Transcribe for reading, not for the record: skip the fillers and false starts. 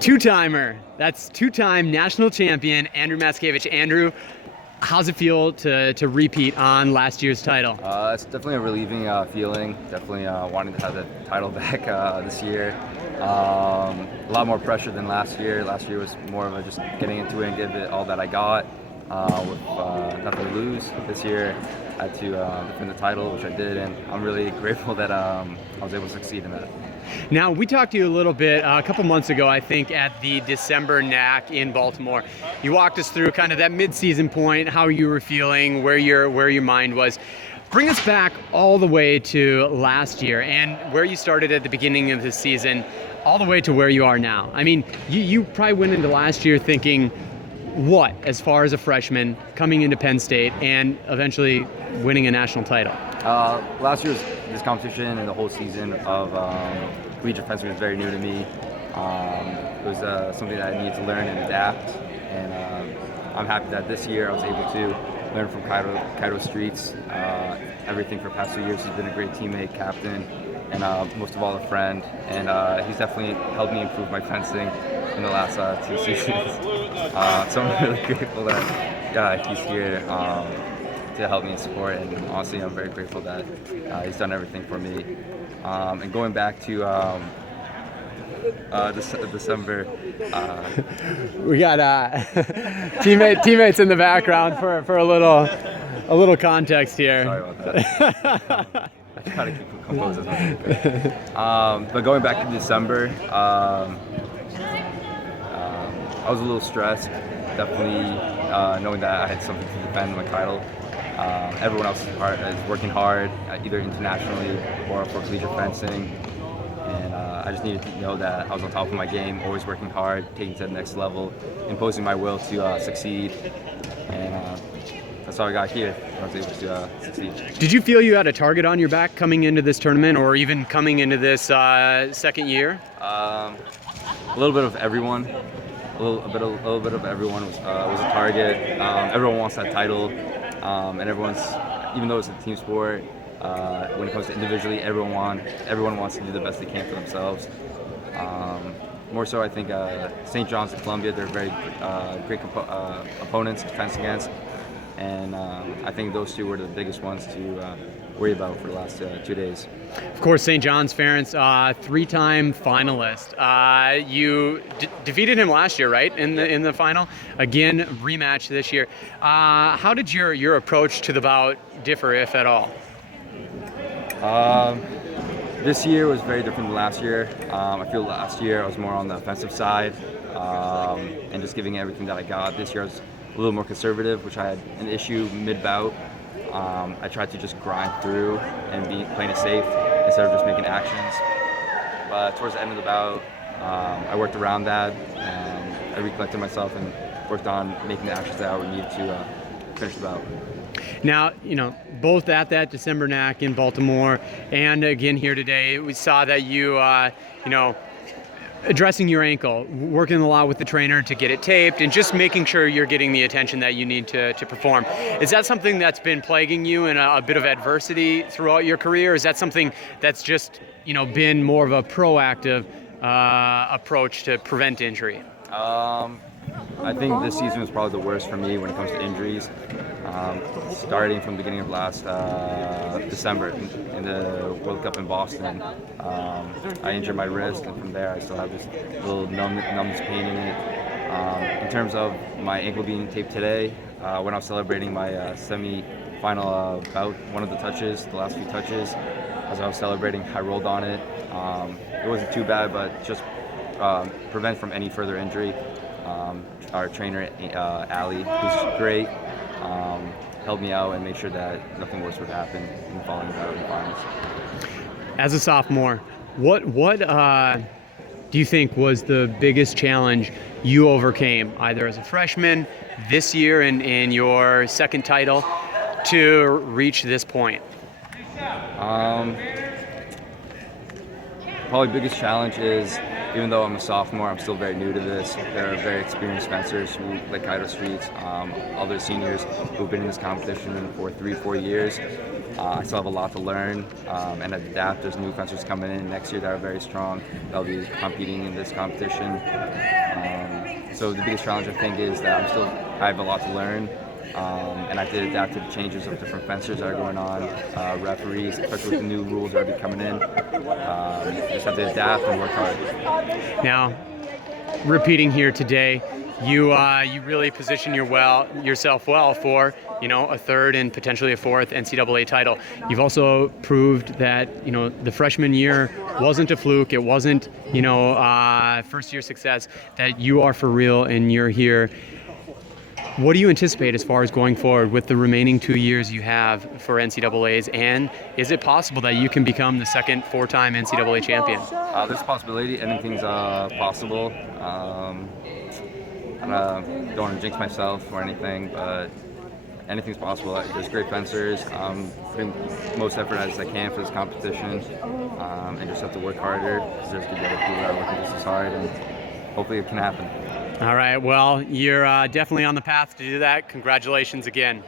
Two-timer. That's two-time national champion Andrew Mackiewicz. Andrew, how's it feel to repeat on last year's title? It's definitely a relieving feeling. Definitely wanting to have the title back this year. A lot more pressure than last year. Last year was more of a just getting into it and give it all that I got with nothing to lose. This year I had to defend the title, which I did, and I'm really grateful that I was able to succeed in that. Now, we talked to you a little bit a couple months ago, I think, at the December NAC in Baltimore. You walked us through kind of that mid-season point, how you were feeling, where your mind was. Bring us back all the way to last year and where you started at the beginning of the season, all the way to where you are now. I mean, you probably went into last year thinking, what, as far as a freshman, coming into Penn State and eventually winning a national title? Last year's this competition and the whole season of collegiate fencing was very new to me. It was something that I needed to learn and adapt, and I'm happy that this year I was able to learn from Kaido Streets. Everything for the past 2 years, he's been a great teammate, captain, and most of all a friend, and he's definitely helped me improve my fencing in the last 2 seasons. So I'm really grateful that he's here to help me in sport, and honestly I'm very grateful that he's done everything for me. And going back to December, we got teammates in the background for a little context here. Sorry about that. I try to keep it composed as much as I can. But going back to December, I was a little stressed, definitely knowing that I had something to defend my title. Everyone else is working hard, either internationally or for collegiate fencing. And I just needed to know that I was on top of my game, always working hard, taking it to the next level, imposing my will to succeed. And that's how I got here. I was able to succeed. Did you feel you had a target on your back coming into this tournament, or even coming into this second year? A little bit of everyone. A little bit of everyone was a target. Everyone wants that title, and everyone's, even though it's a team sport, when it comes to individually, everyone wants to do the best they can for themselves. More so, I think St. John's and Columbia, they're very great opponents to fence against, and I think those two were the biggest ones to worry about for the last 2 days. Of course, St. John's, Ference, three-time finalist. You defeated him last year, right? In the final. Again, rematch this year. How did your approach to the bout differ, if at all? This year was very different than last year. I feel last year I was more on the offensive side and just giving everything that I got. This year I was a little more conservative, which I had an issue mid-bout. I tried to just grind through and be playing it safe instead of just making actions. But towards the end of the bout, I worked around that. I recollected myself and worked on making the actions that I would need to finish the bout. Now, both at that December NAC in Baltimore and again here today, we saw that you, addressing your ankle, working a lot with the trainer to get it taped, and just making sure you're getting the attention that you need to perform. Is that something that's been plaguing you in a bit of adversity throughout your career? Or is that something that's just, been more of a proactive approach to prevent injury? I think this season was probably the worst for me when it comes to injuries. Starting from the beginning of last December in the World Cup in Boston, I injured my wrist, and from there I still have this little numbness pain in it. In terms of my ankle being taped today, when I was celebrating my semi-final bout, one of the touches, the last few touches, as I was celebrating, I rolled on it. It wasn't too bad, but just prevent from any further injury. Our trainer, Ali, who's great, helped me out and made sure that nothing worse would happen in the following bout in the finals. As a sophomore, what do you think was the biggest challenge you overcame, either as a freshman, this year in your second title, to reach this point? Probably biggest challenge is, even though I'm a sophomore, I'm still very new to this. There are very experienced fencers who, like Kaido Streets, other seniors who've been in this competition for 3-4 years. I still have a lot to learn and adapt. There's new fencers coming in next year that are very strong. They'll be competing in this competition. So the biggest challenge I think is that I have a lot to learn. And I have to adapt to the changes of different fencers that are going on, referees, especially with the new rules that are coming in. Just have to adapt and work hard. Now, repeating here today, you really position yourself well for a third and potentially a fourth NCAA title. You've also proved that the freshman year wasn't a fluke. It wasn't first year success. That you are for real and you're here. What do you anticipate as far as going forward with the remaining 2 years you have for NCAAs, and is it possible that you can become the second four-time NCAA champion? There's a possibility. Anything's possible. I don't want to jinx myself or anything, but anything's possible. There's great fencers. Putting most effort as I can for this competition, and just have to work harder because there's good other people that are working just as hard, and hopefully it can happen. All right, well, you're definitely on the path to do that. Congratulations again.